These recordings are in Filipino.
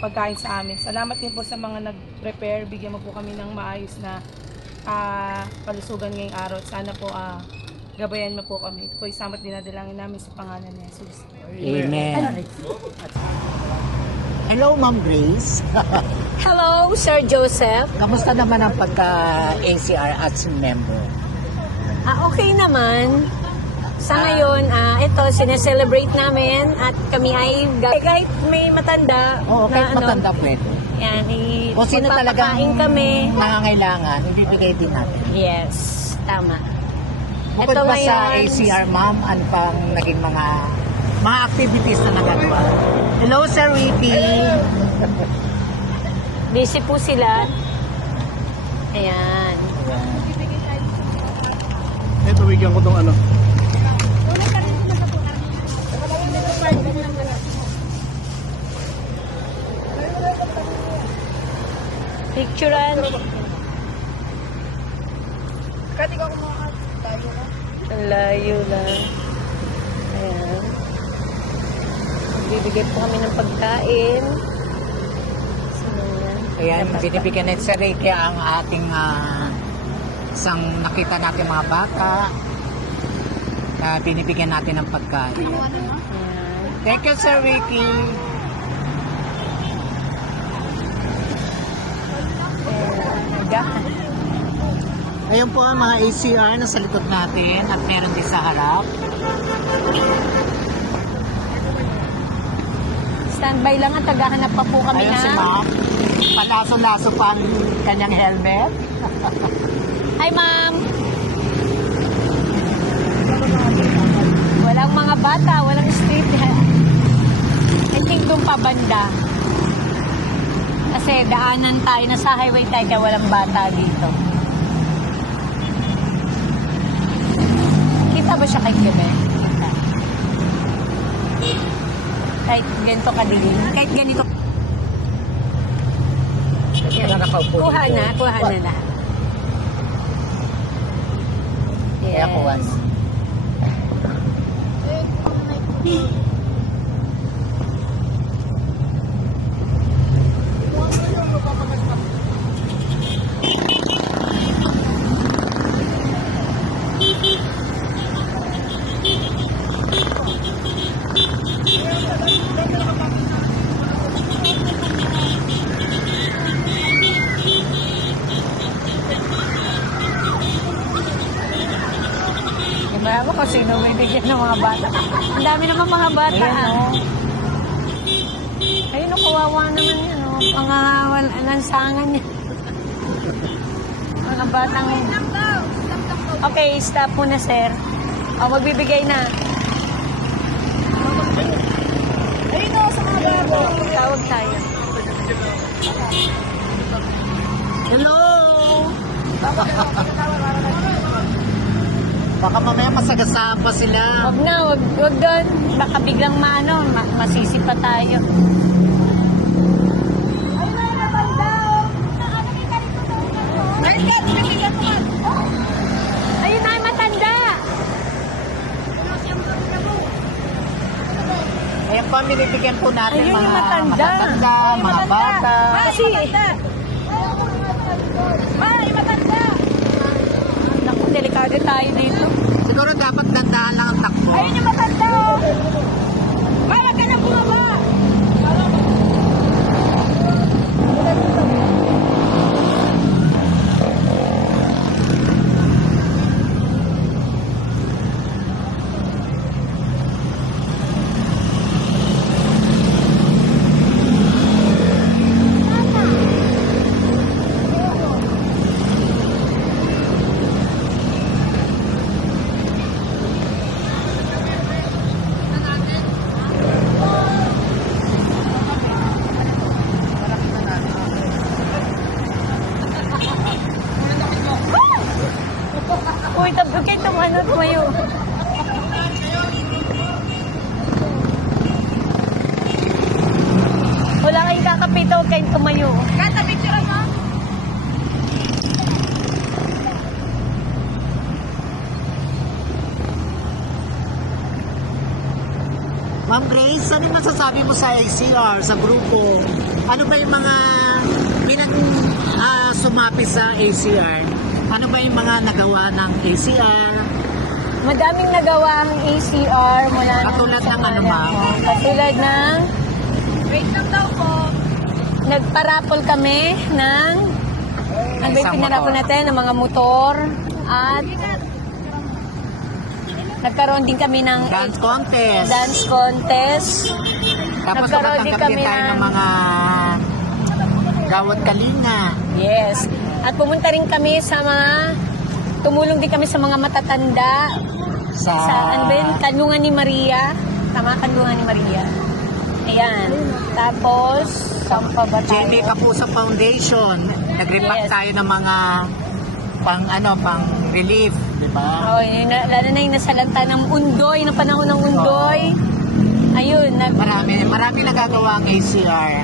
pagkain sa amin. Salamat din po sa mga nag-prepare. Bigyan mo po kami ng maayos na kalusugan ngayong araw. Sana po gabayan mo po kami. Ito po isamat dinadalangin namin sa pangalan ni Jesus. Amen. Hello, Ma'am Grace. Hello, Sir Joseph. Kamusta naman ang pagka-ACR as member? Okay naman. Sa ngayon, ito, sineselebrate namin at kami ay kahit may matanda. Oo, kahit matanda pwede. Yan, O sino talagang magpapakain kami. nangangailangan, ibibigay din natin. Yes, tama. Bukod Ito ba sa ngayon, ACR, Ma'am, ano pang naging mga activities na nagagawa? Hello, Sir Ricky. busy po sila. Ayan. Ito, bigyan ko tong ano. Picturean. Ang layo lang. Ayan. Bibigay po kami ng pagkain. Ayan, binibigyan natin sa Ricky ang ating isang nakita natin mga bata na binibigyan natin ng pagkain. Thank you, Sir Ricky. Ayun po ang mga ACR na sa likod natin at meron din sa harap. Standby lang at tagahanap pa po kami Ayun na. si Ma'am. Palaso-laso pa ang kanyang helmet. Hi, ma'am. Walang mga bata, walang street. I think doon pa banda. Kasi daanan tayo, nasa highway tayo, kaya walang bata dito. Kita ba siya kay Kime? Kita. Kahit ganito kadilim. Kahit ganito. Kuha na na. Kaya kuwas. Diba ako kung sino may bigyan ng mga bata. Ang dami naman mga bata. Ayun, kawawa naman yun. Mga lansangan niya. Mga batang... Okay, stop muna, sir. Magbibigay na. Ayun o, sa mga babo. Tawag tayo. Hello! Baka mamaya masagasaan pa sila. Wag na, wag doon. Baka biglang masisi pa tayo. Ayun na, matanda. Ayan po, binibigyan po natin Ayun, mga yung matanda. matatanda, mga bata. Kasi, naku, delikado tayo dito. Siguro dapat dandahan lang ang takbo. Ayun yung matanda, oh. Wala ka na bumaba. Uy, tabog kayo tumayo. Wala kayong kakapito, huwag kayong tumayo. Kata picture mo? Ma'am Ma'am Grace, ano masasabi mo sa ACR, sa grupo? Ano ba yung mga sumapi sa ACR? Ano ba yung mga nagawa ng ACR? Madaming nagawa ang ACR mula Katulad ng ano, ma'am? Katulad ng... Wait lang daw po. Nagparapol kami ng... Ano ba yung Isang pinarapol motor. natin? Ng mga motor. At... Nagkaroon din kami ng... Dance contest. Dance contest. Tapos Nagkaroon din tumatanggap kami din tayo ng ng... mga gawad kalinga. Yes. At pumunta rin kami sa mga... Tumulong din kami sa mga matatanda. Sa Ano ba yun? Kanlungan ni Maria. Tama, Kanlungan ni Maria. Ayan. Tapos, saan pa ba tayo? JB Kapuso Foundation. Nag-repack Yes. tayo ng mga pang relief, di ba? Oh, yun, lalo na yung nasalanta ng Undoy, ng panahon ng Undoy. Ayun, Marami nagagawa ang ACR.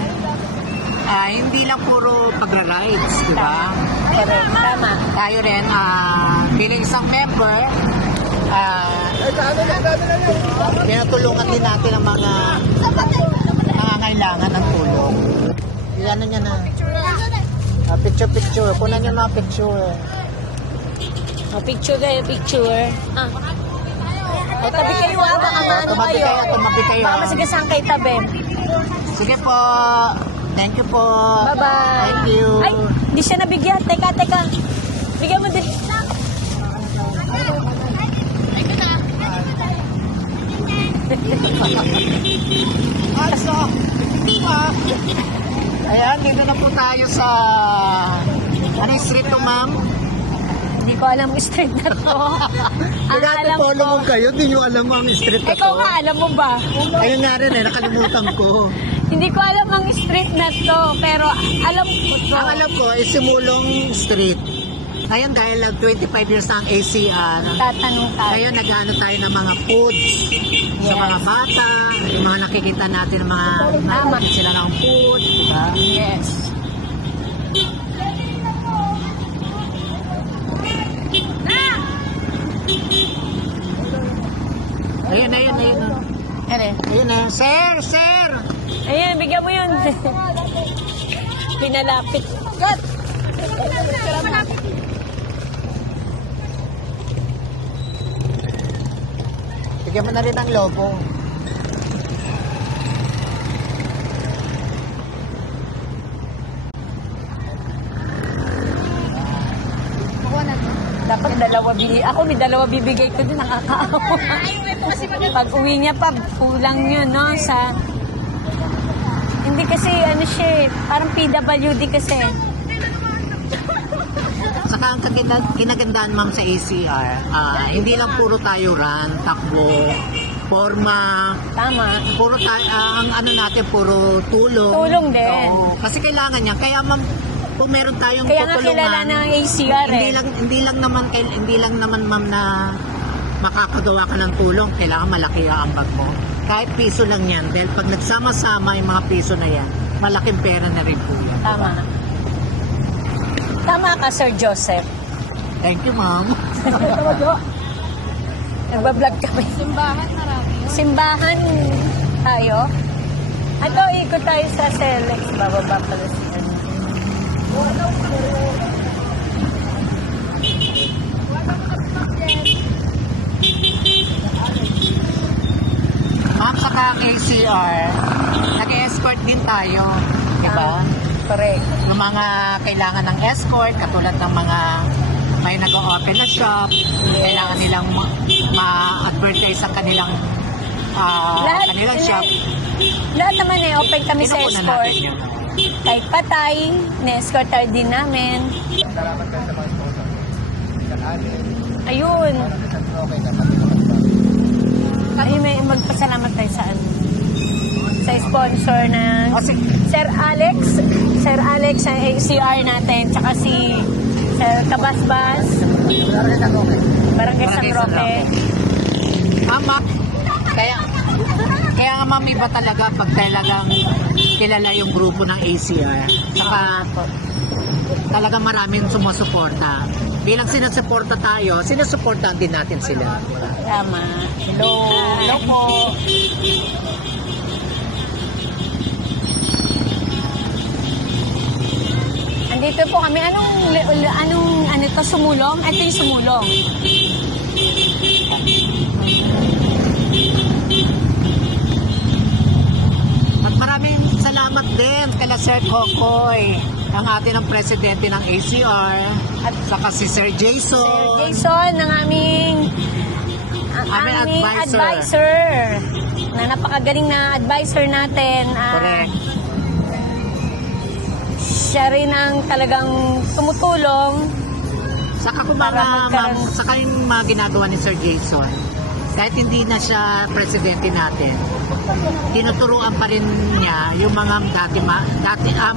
Hindi lang puro pagra-rides, di ba? correct, tama. Tayo rin, bilang isang member, tinutulungan din natin ang mga nangangailangan ng tulong. Yan niya na. Picture. Kunan niyo mga picture. Oh, picture kayo, picture. O, tabi kayo, baka maano kayo. Tumabi kayo. Baka masigasang kay tabi. Sige po. Thank you po. Bye-bye. Thank you. Ay, di siya nabigyan. Teka. Bigyan mo din. Ayan, dito na po tayo sa ano yung street to, ma'am? Hindi ko alam yung street na to. Ang alam ko. mo kayo, hindi nyo alam ang street na Ikaw nga, alam mo ba? Ayun nga rin nakalimutan ko. Hindi ko alam ang street na to, pero alam ko to. Ang alam ko is Simulong Street. Ngayon dahil 25 years na ang ACR, Tatanong tayo. ngayon nag-ano tayo ng mga foods sa Yes. mga bata, yung mga nakikita natin ng mga Tama. sila ng food. Diba? Yes. Ayun. Ano? Ayun na. Sir! Ayan, bigyan mo yun. Pinalapit. Cut! Bigyan mo na rin ang logo. Dapat dalawa bili. Ako may dalawa bibigay ko din, nakakaawa. Pag uwi niya pa, kulang yun, no? Hindi kasi, ano siya, parang PWD kasi. Saka ang kinagandaan, ma'am, sa ACR, hindi lang puro tayo run, takbo, forma, Tama. puro tayo, ang ano natin, puro tulong. Tulong din. Oo. Kasi kailangan niya. Kaya, ma'am, kung meron tayong Kaya nga tutulungan, kilala ng ACR eh. hindi lang naman, ma'am, na makakagawa ka ng tulong, kailangan malaki ang ambag mo. Kahit piso lang yan, dahil pag nagsama-sama yung mga piso na yan, malaking pera na rin po yan. Tama. Tama ka, Sir Joseph. Thank you, ma'am. Nagbablog kami. Simbahan tayo. Ito, ikot tayo sa Selex. Bababa pala siya. Ma'am, saka ang ACR, nag-escort din tayo. Diba? Correct. Yung mga kailangan ng escort, katulad ng mga may nag-open na shop, kailangan nilang ma-advertise ang kanilang shop. Lahat naman eh, open kami sa Pinukunan escort. natin yun. Kahit patay, na-escort din namin. Ayun. Ay, may magpasalamat tayo sa ano. Sa sponsor ng Sir Alex sa ACR natin, tsaka si Sir Kabasbas, Barangay San Roque. Ma'am, kaya nga, ma'am, iba talaga pag talagang kilala yung grupo ng ACR. Saka talagang maraming sumusuporta. Bilang sinusuporta tayo, sinusuportahan din natin sila. Tama. Hello po. Nandito po kami. Ano to, sumulong? Ito yung sumulong. At maraming salamat din kala Sir Kokoy, ang atin ng presidente ng ACR, at saka si Sir Jason. Sir Jason, ng aming advisor. Na napakagaling na advisor natin. Correct. Siya rin ang talagang tumutulong. Saka kung Para saka yung mga ginagawa ni Sir Jason, kahit hindi na siya presidente natin, tinuturuan pa rin niya yung mga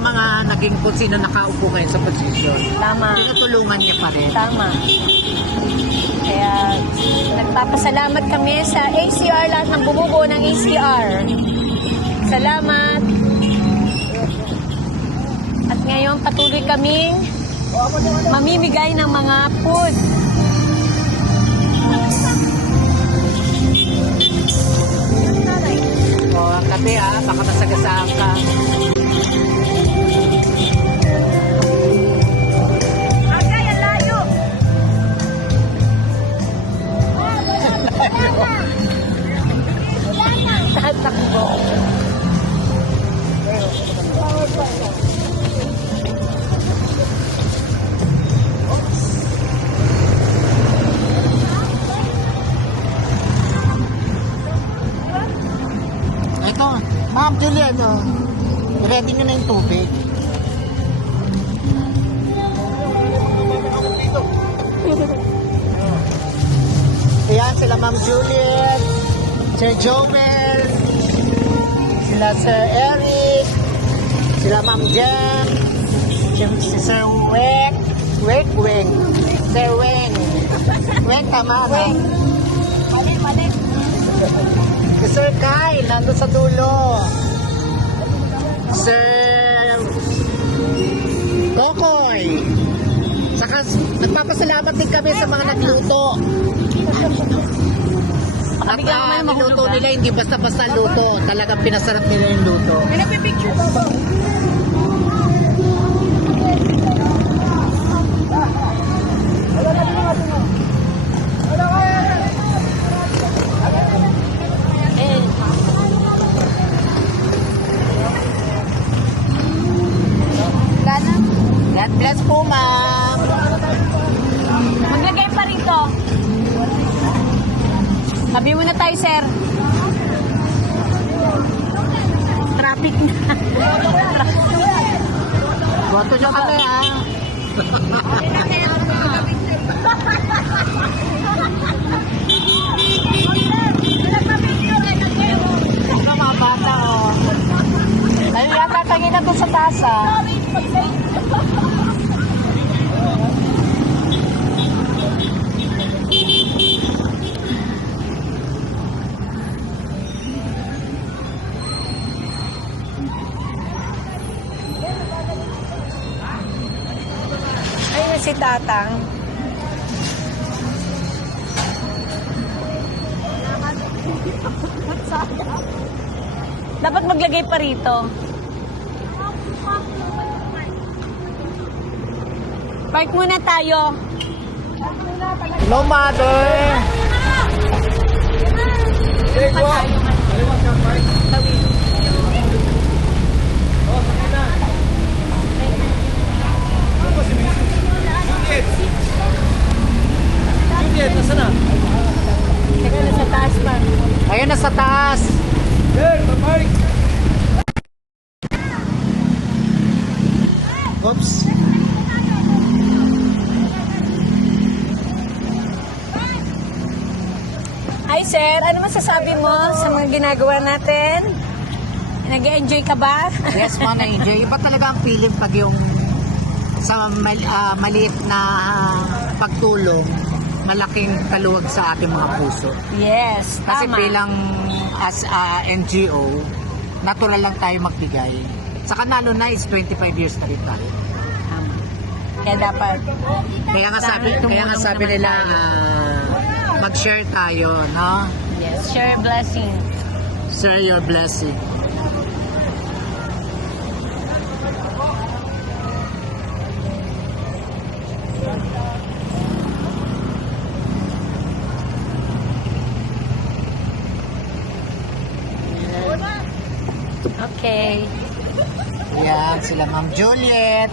mga naging kung sino nakaupo kayo sa posisyon. Tama. Tinutulungan niya pa rin. Tama. Kaya nagpapasalamat kami sa ACR, lahat ng bumubuo ng ACR. Salamat. At ngayon patuloy kaming mamimigay ng mga food. O, kape baka masagasaan ka. Takbo. Ito, Ma'am Julian, ready nyo na yung tubig. Ayan, sila Ma'am Juliet, Sir Joel, sila Sir Eric, sila Ma'am Jem, si Sir Weng, Sir Weng, tama, no? Mali. Si Sir Kai, nandun sa dulo. Sir Kokoy. Saka nagpapasalamat din kami sa mga nagluto. At niluto nila, hindi basta-basta luto. Talagang pinasarap nila yung luto. May nagpipicture pa ba? God bless po, ma'am. Maglagay pa rito. Sabi muna tayo, sir. Traffic na. Boto nyo kami, mga bata, Ayun yata kanina doon sa taas, Ayun si Tatang. Dapat maglagay pa rito. Park muna tayo. Hello, mother. Juliet, nasa na? Teka, nasa taas pa. Ayun na sa taas. Oops. Hi, sir. Ano masasabi mo sa mga ginagawa natin? Nag-enjoy ka ba? Yes, ma'am, na-enjoy. Iba talaga ang feeling pag yung sa maliit na pagtulong, malaking kaluwag sa ating mga puso. Yes, Kasi tama. bilang as a NGO, natural lang tayo magbigay. Saka lalo na is 25 years na rin tayo. Tama. Kaya dapat. Kaya nga sabi nila, mag-share tayo, no? Yes, share blessing. Share your blessing. Okay. Yan, sila Ma'am Juliet.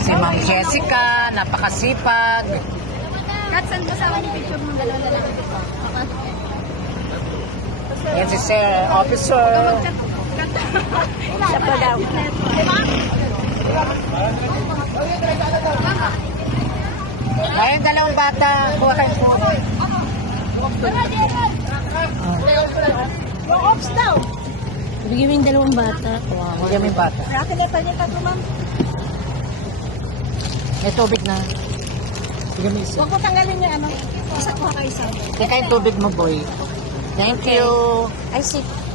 Si Ma'am Jessica, napakasipag. Kat, saan mo sa akin yung picture ng dalawa na lang? Yan si Sir Officer. Isa pa daw. Ayun, dalawang bata. Kuha kayo. Bigyan mo yung dalawang bata. Bigyan mo yung bata. Rakin na tayo ka ma'am. May tubig na. Bigyan mo isa. Huwag mo tanggalin yung ano. Isa ko kayo sa Teka yung tubig mo, boy. Thank you. Ay,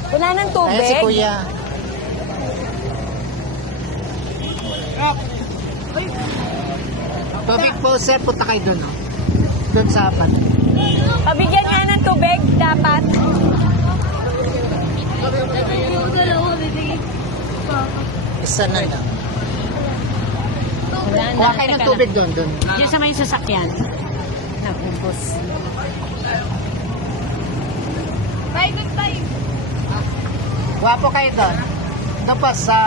wala nang Ayan tubig. si Kuya. Tubig po, sir. Punta kayo doon. Oh. Doon sa apat. Pabigyan nga ng tubig, dapat. Isa na lang. Wala na. Kuha kayo ng Teka tubig lang. doon. Diyan sa may sasakyan. Naubos. Bye, goodbye. Kuha po kayo doon. Doon pa sa...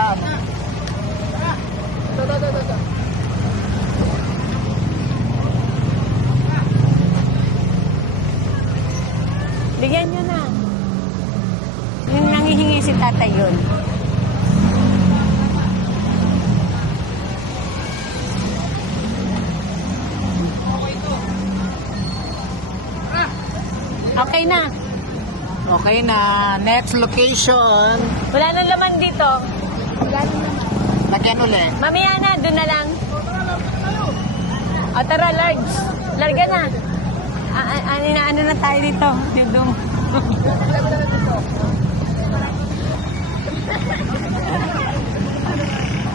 Bigyan nyo na. Yung nangihingi si tatay yun. Okay na. Okay na. Next location. Wala nang laman dito. Lagyan ulit. Mamaya na, doon na lang. O tara, large. Larga na. Ano na tayo dito? Dudum.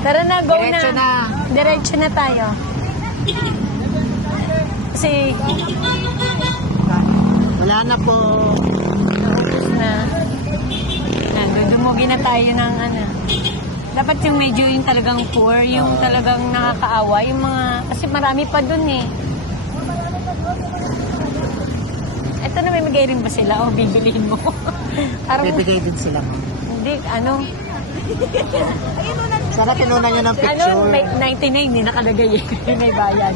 Tara na, go Diretso na. na. Diretso na tayo. Kasi, Wala na po. naubos na. Dudumugin na tayo ng ano. Dapat yung medyo yung talagang poor, yung talagang nakakaawa, yung mga, kasi marami pa dun eh. Ito na, may bigay rin ba sila o bibilihin mo? Parang, Bibigay din sila. hindi, ano, Sana kinunan nyo ng ano, picture. may 99, hindi nakalagay eh. May bayad.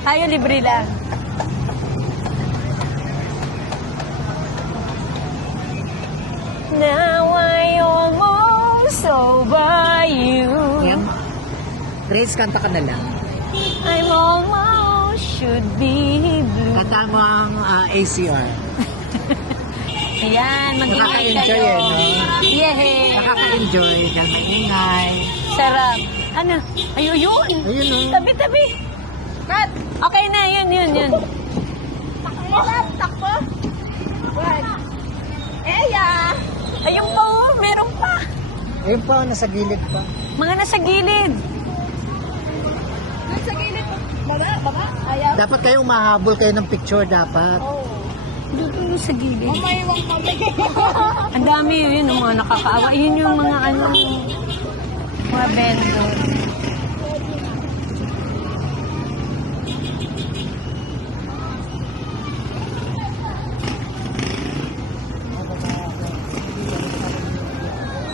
Tayo, libre lang. Now I almost over you. Yan. Grace, kanta ka na lang. I'm almost should be blue. Kanta mo ang ACR. Ayan, mag-ingay Nakaka-enjoy kayo. eh, no? Yehey. Nakaka-enjoy dahil maingay. Sarap. Ano? Ayun, yun. Ayun, no? Tabi-tabi. Cut. Okay na, yun. Takbo. Eya. Ayun pa, oh, meron pa. Ayun pa, nasa gilid pa. Mga nasa gilid. Doon sa gilid. Baba. Ayaw. Dapat kayo umahabol kayo ng picture dapat. Doon sa gilid. Maiwang kami. Ang dami yun, yung mga nakakaawa. Yun yung mga ano, mga vendor.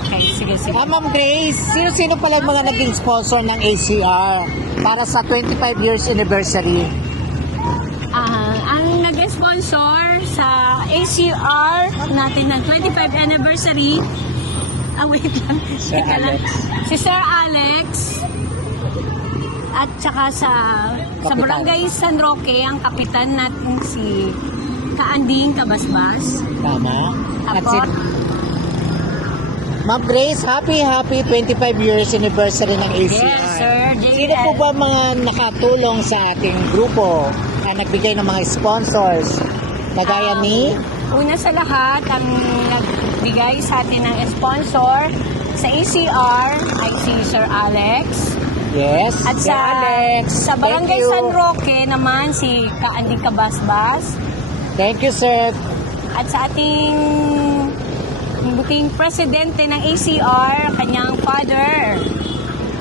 Okay, sige. Ma'am Grace, sino-sino pala yung mga naging sponsor ng ACR para sa 25 years anniversary? Ang nag-sponsor sa ACR natin ng 25th anniversary, wait lang. Sir Teka lang. Alex. Si Sir Alex, at saka sa Kapitan. Barangay San Roque, ang kapitan natin si Kaanding Kabasbas. Tama. At si Tapos, Ma'am Grace, happy 25 years anniversary ng ACR. yes, Sir. Sino po ba mga nakatulong sa ating grupo na nagbigay ng mga sponsors? Kagaya ni? Una sa lahat, ang nagbigay sa atin ng sponsor sa ACR ay si Sir Alex. Yes, At si Alex. sa Barangay Thank you. San Roque naman si Kaanding Kabasbas. Thank you, sir. At sa ating booking presidente ng ACR, kanyang father.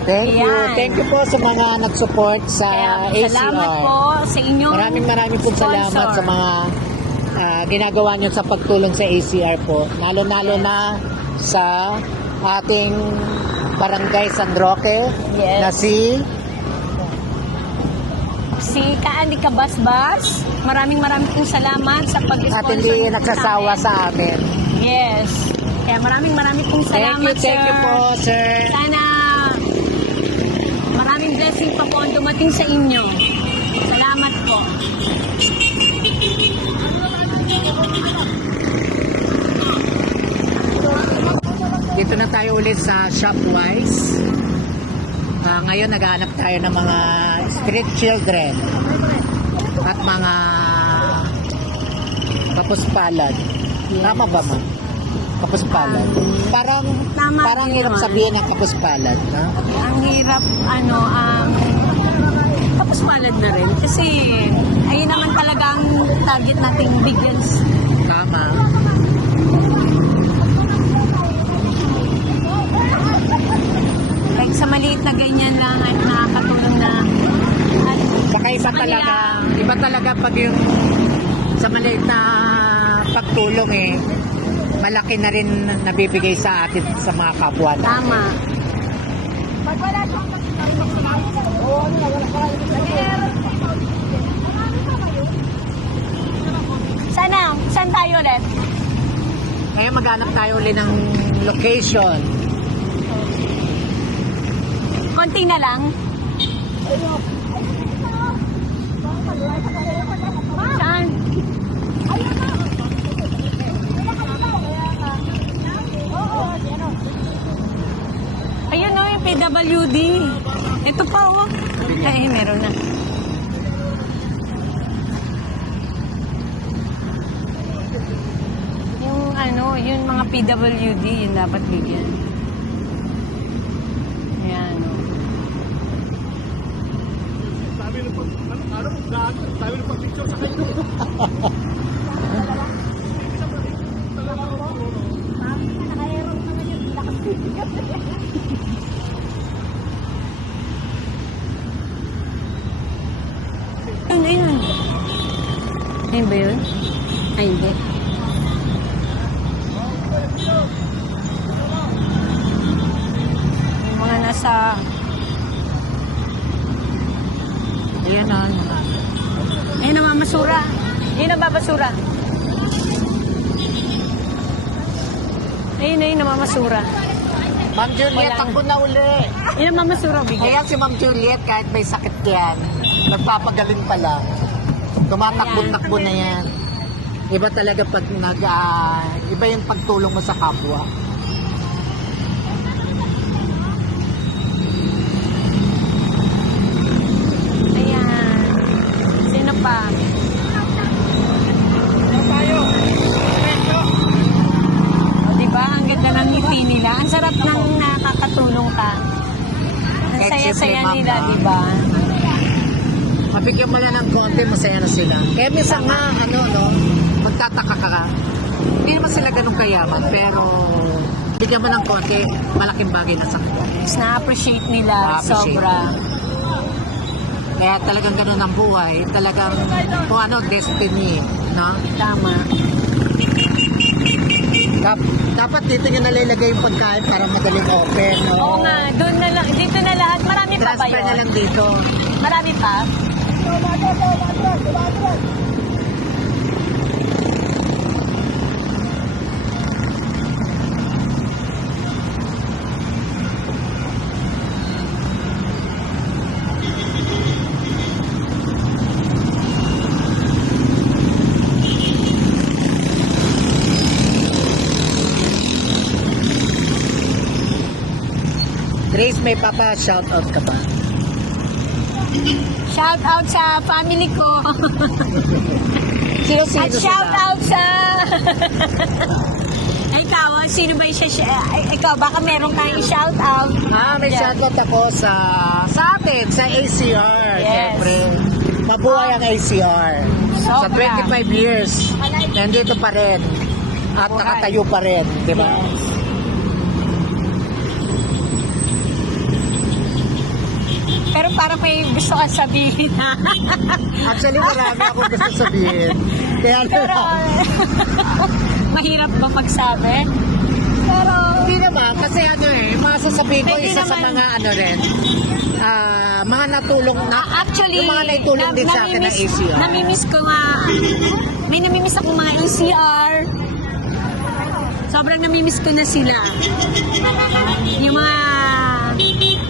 Thank you. Ayan. Thank you po sa mga nag-support sa Kaya ACR. salamat po sa inyong Maraming pong salamat sponsor. sa mga ginagawa niyo sa pagtulong sa ACR po. Lalo-lalo na sa ating Barangay San Roque Yes. na si Kaani Kabasbas. Maraming pong salamat sa at pag-sponsor hindi niyo nagsasawa amin. sa amin. Yes. Kaya maraming pong salamat, Thank you po, sir. Sana maraming blessing pa po ang dumating sa inyo. Salamat po. Dito na tayo ulit sa Shopwise. Ngayon naghahanap tayo ng mga street children at mga kapuspalad. Tama ba mo? Kapuspalad. Parang Tama parang din hirap naman. sabihin ng kapuspalad, no? Ang hirap, tapos malad na rin. Kasi, ayun naman talaga ang target nating bigyan. Tama. Like sa maliit na ganyan lang at nakakatulong na at Saka iba sa kanila, talaga pag yung sa maliit na pagtulong malaki na rin nabibigay sa atin sa mga kapwa natin. tama. Saan tayo ulit? Ngayon maghanap tayo ulit ng location. Konti na lang. Saan? Ayun o, yung PWD. Ito pa o. Ay, meron na. Yung mga PWD, yun dapat bigyan. Ayan o. Sabi ng sabi ng pag-picture sa kayo. Ayun. Ayun ba yun? Ay, hindi. Yung mga nasa... Ayan na. Ayun ang mamasura. Ayun ang babasura. Ayun ang mamasura. Ma'am Juliet, Wala. takbo na uli. Ayun ang mamasura, bigyan. Kaya si Ma'am Juliet, kahit may sakit yan, nagpapagaling pala. Tumatakbo-takbo na yan. Iba talaga pag iba yung pagtulong mo sa kapwa. Ayan. Sino pa? O, diba? Ang ganda ng ngiti nila. Ang sarap ng nakakatulong ka. Ang Kahit saya-saya simple, nila, ma'am, diba? Mabigyan mo lang ng konti, masaya na sila. Kaya minsan nga, magtataka ka. Hindi naman sila ganun kayaman, pero bigyan mo ng konti, malaking bagay na sa kanila. Mas na-appreciate nila. Na-appreciate. Sobra. Kaya talagang ganun ang buhay. Talagang, kung destiny, no? Tama. Dapat dito nyo nalalagay yung pagkain para madaling open, no? Oo nga. Doon na lang. Dito na lahat. Marami pa ba Transfer yun? na lang dito. Marami pa? Grace, may papa-shoutout ka ba? Shout out sa family ko. Sino-sino At shout out sa... Ikaw, sino ba yung ikaw, baka meron kang i-shout out. May shoutout ako sa atin, sa ACR. Yes. Siyempre, mabuhay ang ACR. Sa Sobra. 25 years, nandito pa rin. At Buhay. nakatayo pa rin, di ba? Pero parang may gusto kang sabihin. Actually, marami akong gusto sabihin. Kaya Pero, mahirap ba magsabi? Pero, hindi naman, kasi ano yung mga sasabihin ko, Pwede isa sa naman. mga ano rin, mga natulong na, actually, yung mga naitulong din sa akin ng ACR. Namimiss ko nga, may namimiss ako mga ACR. Sobrang namimiss ko na sila. Yung mga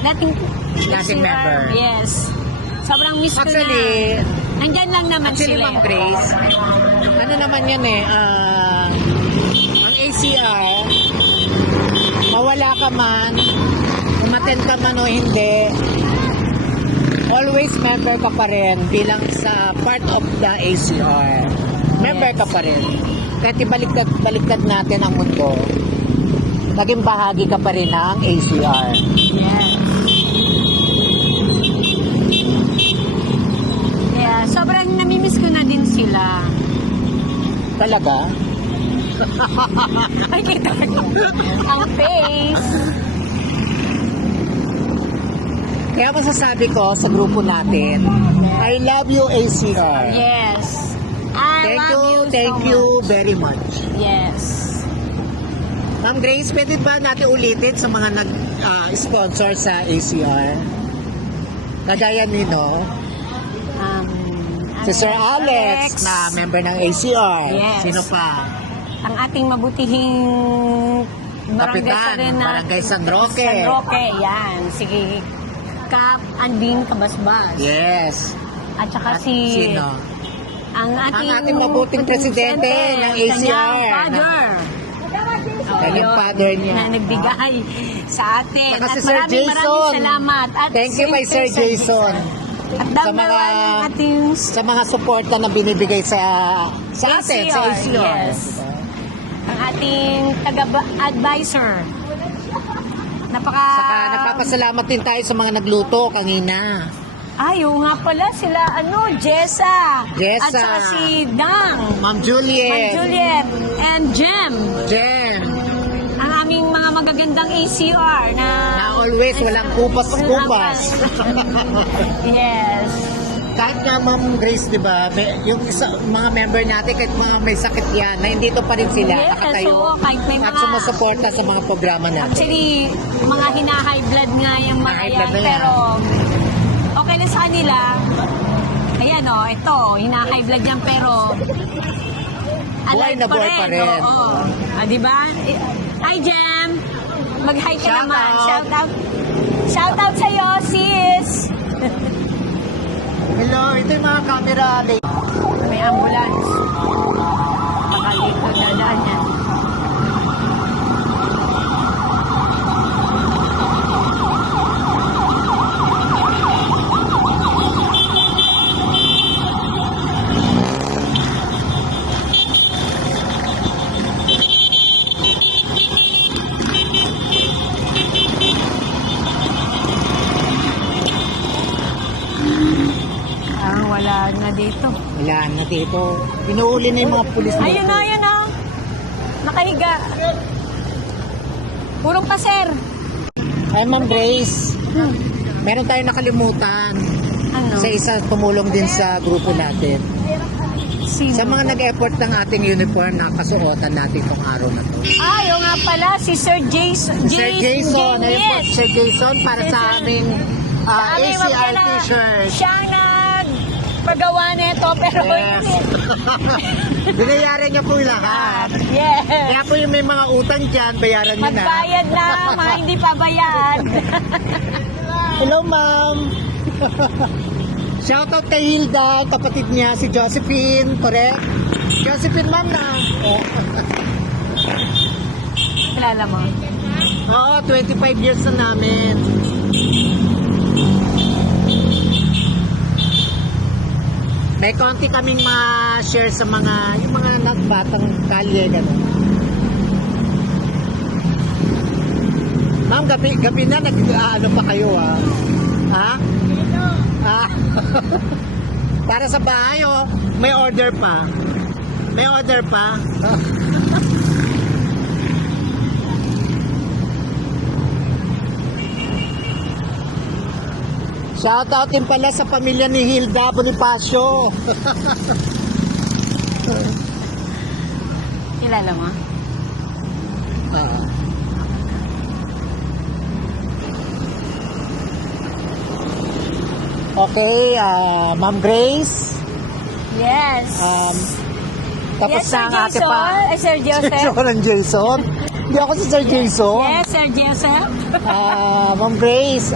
dating Dating ACR, member. Yes. Sobrang miss ko Actually, na. Nandyan lang naman Actually, sila. Ma'am Grace, ano naman yan ang ACR, mawala ka man, umaten ka man o hindi, always member ka pa rin bilang sa part of the ACR. Member ka pa rin. Kahit ibaliktad natin ang mundo, naging bahagi ka pa rin ng ACR. Yes. Yeah, sobrang namimiss ko na din sila. Talaga? Ay, kita ko. Ang face. Kaya masasabi ko sa grupo natin, I love you ACR. Yes. I love Thank so you much. very much. Yes. Ma'am Grace, pwede ba natin ulitin sa mga nag-sponsor sa ACR? Kagaya nino, si Sir Alex, na member ng ACR. Yes. Sino pa? Ang ating mabutihing barangay Kapitan, Serena. Barangay San Roque. San Roque, yan. Sige. Kap Anding Kabasbas. Yes. At saka At si... sino? Ang ating mabuting presidente ng ACR. Kanyang father. Kanyang father niya. Na nagbigay sa atin. Saka At si Sir maraming Jason. salamat. At Thank you kay Sir Jason. At Sa number mga- one ng ating Sa mga suporta na binibigay sa atin, sa ACR. Yes. Ang ating taga-advisor. Saka nagpapasalamat din tayo sa mga nagluto kanina. Ay, oo nga pala sila, Jessa. Jessa. At saka si Dang. Ma'am Juliet. Ma'am Juliet. And Jem. Jem. Ang aming mga magagandang ACR na... Na always walang kupas-kupas. Yes. Kahit nga Ma'am Grace, di ba, yung mga member natin, kahit mga may sakit yan, na hindi pa rin sila Yes, nakatayo oo, kahit may at mga- sumusuporta sa mga programa natin. Actually, mga hina-high blood nga yung mga High yan. blood na yan. Pero, okay na sa kanila. Ayan o, ito, hina-high blood yan pero Buhay na buhay pa rin. Oo. Di ba? Hi, Jam! Mag-hi ka Shout naman. out. Shout out. Shout out sa'yo, sis! Hello, ito yung mga camera. May ambulance. Baka dito dadaan yan. Wala na dito. Wala na dito. Inuuli na yung mga pulis mo. Ayun na. Nakahiga. Purong paser. Ay, Ma'am Grace, meron tayong nakalimutan Ano? sa isa tumulong din sa grupo natin. Sino? Sa mga nag-effort ng ating uniform na kasuotan natin itong araw na to. Ay, oo nga pala, si Sir Jason. Sir Jason, ayun po, Yes. Sir Jason, para sa aming Sa aming ACR magkala, t-shirt. Siya ang nagpagawa nito, pero Yes. hindi. Binayaran niya po yung lahat. Yes. Kaya po yung may mga utang dyan, bayaran niyo na. Magbayad na, mga hindi pa bayad. Hello, ma'am. Shoutout kay Hilda, kapatid niya, si Josephine, correct? Josephine, ma'am na. Kilala mo? Oo, 25 years na namin. May konti kaming ma-share sa mga, yung mga nagbatang kalye, gano'n. Ma'am, gabi na, ano pa kayo, ha? Ha? Ah. Para sa bahay, oh, may order pa. May order pa. Shoutout din pala sa pamilya ni Hilda Bonifacio. Kilala mo? Okay, Ma'am Grace. Yes. Tapos Yes, na ang ate Sir pa. Jason. Ay, Sir Joseph. Jason. Jason. Hindi ako si Sir Jason. Yes, Sir Joseph. Ma'am Grace,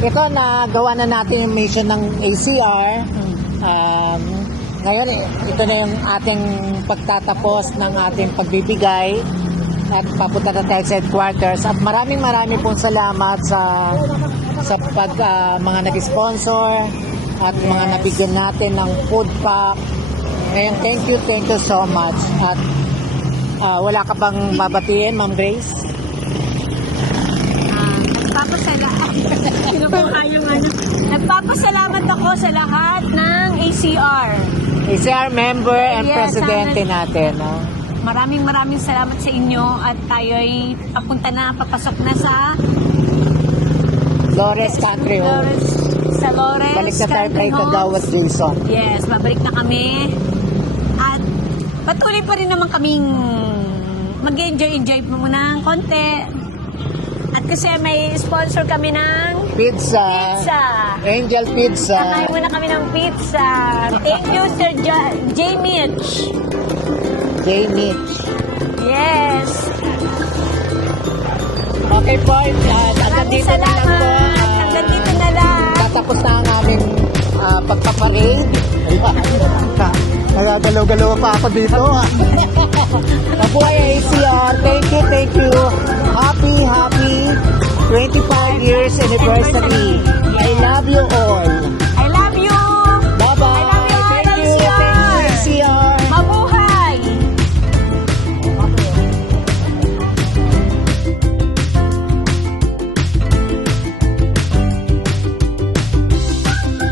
ito na gawa na natin yung mission ng ACR. Ngayon, ito na yung ating pagtatapos ng ating pagbibigay at papunta na tayo sa headquarters. At maraming pong salamat sa mga nag-sponsor at mga nabigyan natin ng food pack. Ngayon, thank you so much. At wala ka bang babatiin, Ma'am Grace? Nagpapasalamat ako sa lahat ng ACR. ACR member and Yes, presidente natin. No? Maraming salamat sa inyo at tayo'y papasok na sa Flores Country Home. Sa Lores Balik na tayo kay Country Homes. Kagawad Jason. Yes, babalik na kami. At patuloy pa rin naman kaming mag-enjoy muna ng konti. At kasi may sponsor kami ng Pizza. Angel Pizza. Sakain muna kami ng pizza. Thank you, Sir J. Mitch. Jamie. Yes. Okay po. Hanggang dito na lang po. Hanggang dito na lang. Tatapos na ang aming pagpaparade. Nagagalaw-galaw pa ako dito. Mabuhay ACR. Thank you. Happy 25 years anniversary. I love you all.